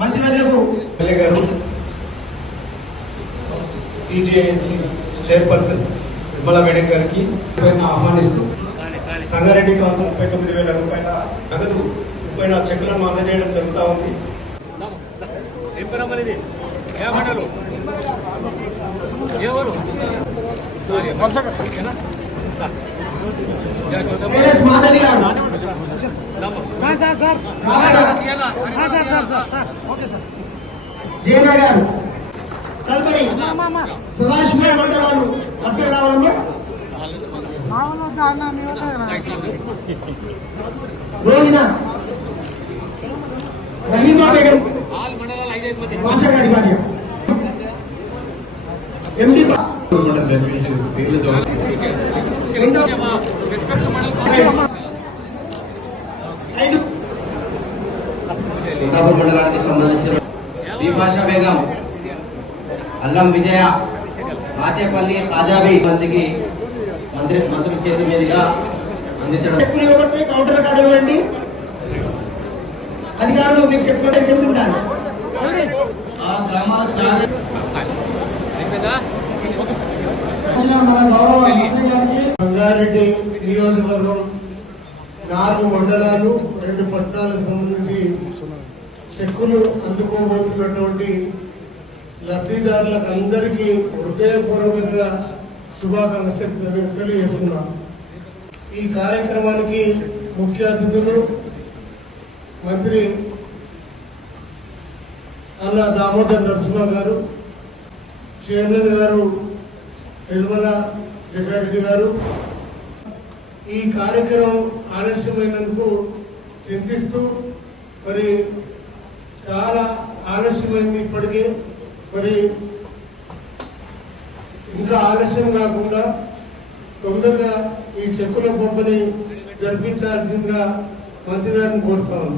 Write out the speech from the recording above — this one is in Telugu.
మంత్రివర్యులకు గారు టీజేఏసీ చైర్పర్సన్ నిర్మలా మేడం గారికి ఆహ్వానిస్తూ సంగారెడ్డి కౌన్సిల్ 39,000 రూపాయల నగదు 34 చెక్కులను అందజేయడం జరుగుతూ ఉంది. తదుపరి సదాశివ మండలాలు అక్షరాలను రహీమా బేగం భాషాగాడి భార్య ఎండి మండలానికి సంబంధించిన భాషా బేగం అల్లం విజయ రాచేపల్లి ఆజాబీ మందికి మంత్రి చేతి మీదుగా అందించడం. కౌంటర్ అడగండి అధికారులు మీకు చెప్పుకుంటే చెప్తుంటారు. ఆ గ్రామాలకు మన గౌరవ సంగారెడ్డి నియోజకవర్గం 4 మండలాలు 2 పట్టణాలకు సంబంధించి చెక్కులు అందుకోబోతున్నటువంటి లబ్ధిదారులకు అందరికీ హృదయపూర్వకంగా శుభాకాంక్షలు తెలియజేస్తున్నాం. ఈ కార్యక్రమానికి ముఖ్య అతిథులు మంత్రి అన్న దామోదర్ నరసింహ గారు, చైర్మన్ గారు నిర్మలా జగ్గారెడ్డి గారు. ఈ కార్యక్రమం ఆలస్యమైనందుకు చింతిస్తూ మరి చాలా ఆలస్యమైంది. ఇప్పటికే మరి ఇంకా ఆలస్యం కాకుండా తొందరగా ఈ చెక్కుల పంపిణీ జరిపించాల్సిందిగా మంత్రి గారిని కోరుతాను.